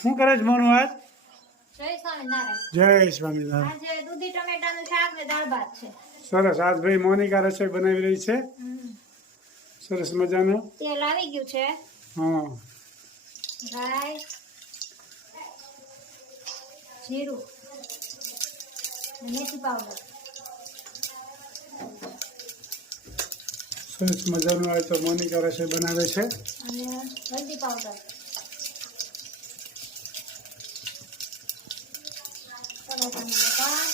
શું કરે છે મોનું આજ? જય સ્વામિનારાયણ. જય સ્વામિનારાયણ. દૂધી ટમેટાનું શાક ને દાળ ભાત સરસ આજ ભાઈ મોનિકા રસોઈ બનાવી રહી છે. સરસ મજાનું? તેલ આવી ગયું છે. હા. રાઈ જીરું મેથી પાવડર. સરસ મજાનું આજ તો મોનિકા રસોઈ બનાવે છે. અને હળદી પાવડર ટમેટાના લસણ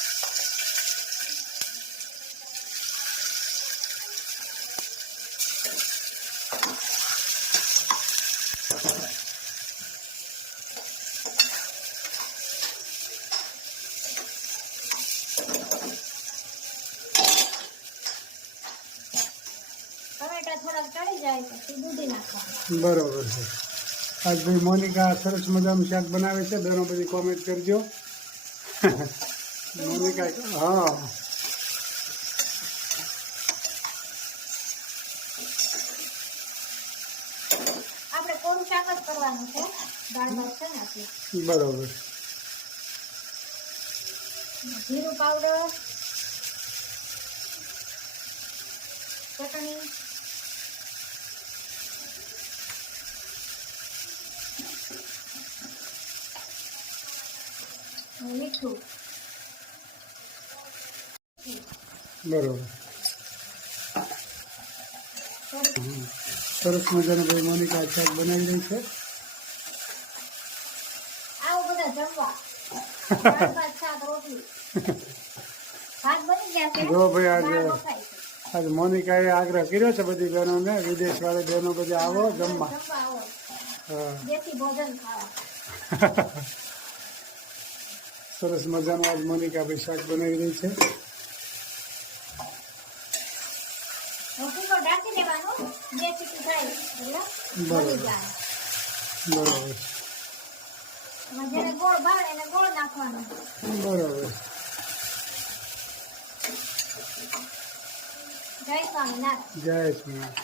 ટમેટા થોડાક ચડી જાય નાખવાનું બરોબર છે. આજ ભાઈ મોનિકા સરસ મજાનું શાક બનાવે છે દરો બધી કોમેન્ટ કરજો. મોનિકા હા. આપણે કોરું શાક જ કરવાનું છે? દાળ ભાત છે ને આટલું બરોબર. જીરું પાવડર ચટણી. મીઠું બરોબર. સરસ મજાનું ભાઈ મોનિકા શાક બનાવી રહી છે. જો ભાઈ આજે-. આજ મોનિકાએ આગ્રહ કર્યો છે બધી બહેનોને વિદેશ વાળી બહેનો બધી આવો જમવા. હા. સરસ મજાનું આજ મોનિકા ભાઈ શાક બનાવી રહી છે. બરાબર. બરોબર. જય સ્વામિનારાયણ.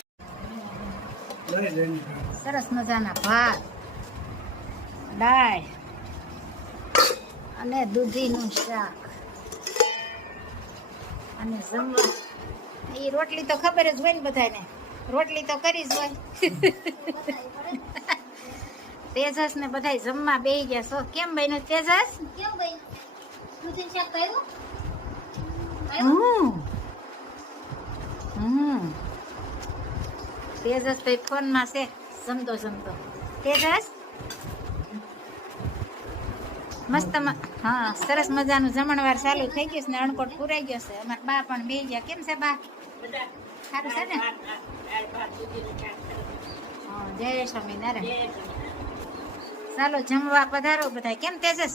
સરસ મજાના ભાત. દાળ. અને દૂધીનું શાક. અને જમવા. એ રોટલી તો ખબર જ હોય ને બધાને. રોટલી તો કરી જ હોય. તેજસ ને બધા જમવા બે ગયા છો. કેમ બન્યું તેજસ? કેમ ભાઈ દૂધી શાક હમ. હમ. તેજસ ભાઈ ફોનમાં છે. જમતો જમતો. તેજસ? મસ્ત હા સરસ મજાનું જમણવાર ચાલુ થઈ ગયું છે ને અણકોટ પૂરાઈ ગયો છે. અમારા બા પણ બે ગયા. કેમ છે બા? સારું છે ને? હા, જય સ્વામિનારાયણ. ચાલો જમવા પધારો બધા કેમ તેજસ?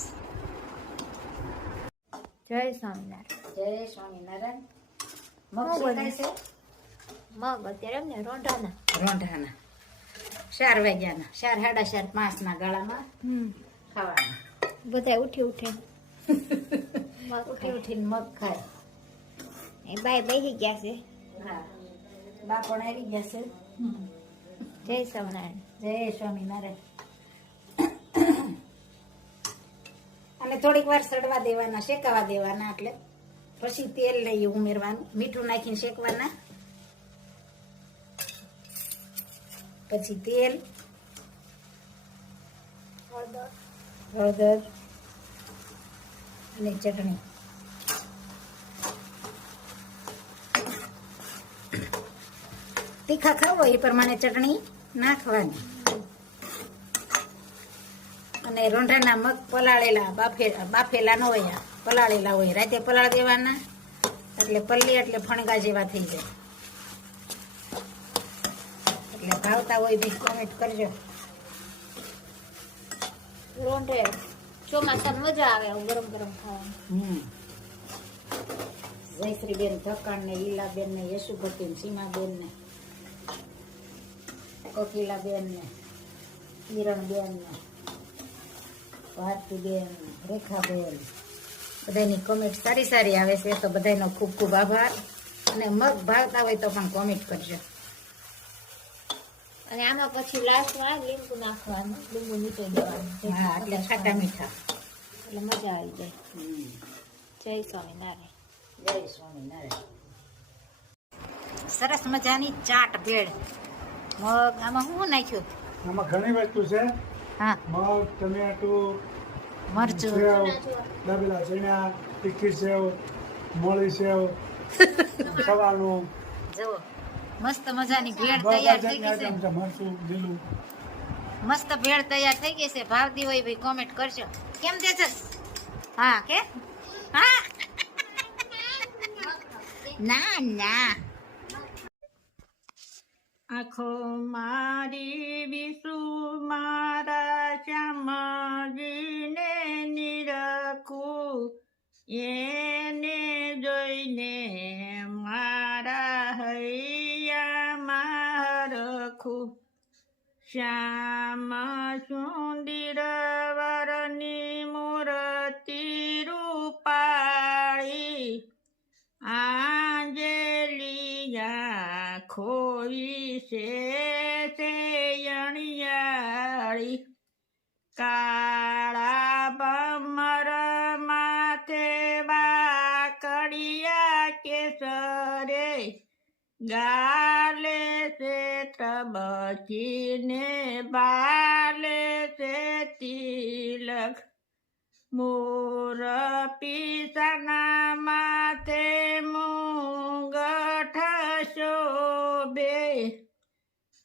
જય સ્વામિનારાયણ. જય સ્વામિનારાયણ. મગ છે? મગ. અત્યારે ને રોંઢાના. રોંઢાના. ચાર વાગ્યાના. ચાર સાડા ચાર પાંચના ગાળામાં ખાવાના. બધા ઉઠી ઉઠે. ઉઠી ઉઠીને મગ ખાય. એ બાય બેસી ગયા છે. હા. બા પણ આવી ગયા છે. જય સ્વામિનારાયણ. જય સ્વામિનારાયણ. અને થોડીક વાર સડવા દેવાના શેકાવા દેવાના એટલે. પછી તેલ લઈ ઉમેરવાનું મીઠું નાખીને શેકવાના. પછી તેલ. હળદર. હળદર અને ચટણી. તીખા ખાવો એ પ્રમાણે ચટણી નાખવાની. અને રોંઢાના મગ પલાળેલા, બાફે, બાફેલા ન હોય પલાળેલા હોય. રાતે પલાળ દેવાના, એટલે પલ્લી એટલે ફણગા જેવા થઈ જાય. એટલે ભાવતા હોય બી કોમેન્ટ કરજો. રોંઢે. ચોમાસામાં મજા આવે આવું ગરમ ગરમ ખાવાનું. જયશ્રીબેન ધક્કણ ને લીલાબેન ને યશુભતી ને સીમાબેન ને કોકિલાબેન ને કિરણબેન ને ભારતીબેન રેખાબેન. બધાની કોમેન્ટ સારી સારી આવે છે તો બધાનો ખૂબ ખૂબ આભાર. અને મગ ભાવતા હોય તો પણ કોમેન્ટ કરજો. અને આમાં પછી લાસ્ટમાં લીંબુ નાખવાનું. લીંબુ નીચે દેવાનું. હા એટલે ખાટા મીઠા. એટલે મજા આવી જાય. જય સ્વામિનારાયણ જય સ્વામિનારાયણ સરસ મજાની ચાટ ભેળ. મગ આમાં શું નાખ્યું? આમાં ઘણી વસ્તુ છે. હા. મગ ટમેટું મરચું. સેવ દાબેલા ચણા તીખી સેવ મોળી સેવ સવાનું જુઓ. મસ્ત મજાની ભેળ બધા તૈયાર થઈ જાતની ગઈ છે. આઈટમ છે મરચું લીલું. મસ્ત ભેળ તૈયાર થઈ ગઈ છે. ભાવતી હોય ભાઈ કોમેન્ટ કરજો. કેમ છે જસ હા કે? હા? ના ના. આખો મારી વિસુ મારા શ્યામજીને નિરખું. એને જોઈને શ્યામ સુંદીર વરની મૂર્તિ રૂપાળી. આંજલિયા ખોઈ છે અણિયાળી. કાળા બમર માથે બાકડિયા કેસરે છે તબકીને બાલે છે તિલક. મોર પીસના માથે મુંગઠ શોભે.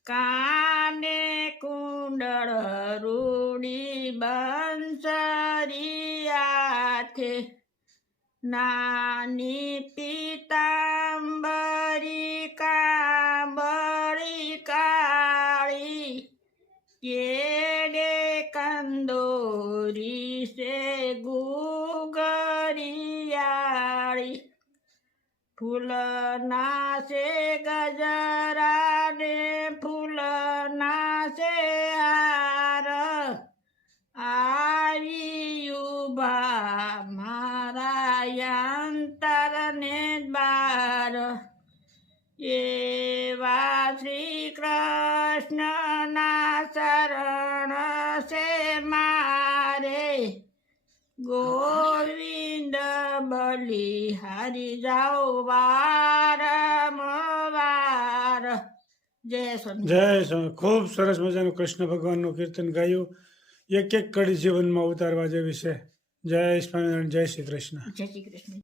કાને કુંડળ રૂડી બંસરિયાથે નાની પીતાંબરી કંદોરી સે ગુગરિયાળી. ફૂલના છે ગજરા ને ફૂલના છે હાર. આવી ઊભા મારા અંતરને બાર એવા શ્રી કૃષ્ણના બલી હરી જાઓ વારંવાર જય સ્વામી. જય સ્વામી. ખૂબ સરસ મજાનું કૃષ્ણ ભગવાનનું કીર્તન ગાયું. એક એક કડી જીવનમાં ઉતારવા જેવી છે. જય સ્વામિનારાયણ જય શ્રી કૃષ્ણ. જય શ્રી કૃષ્ણ.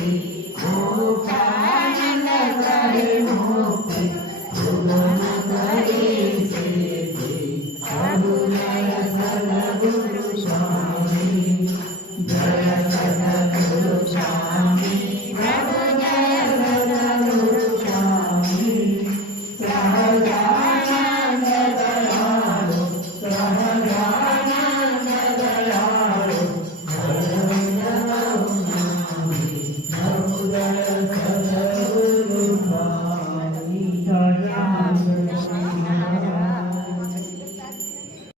Amen.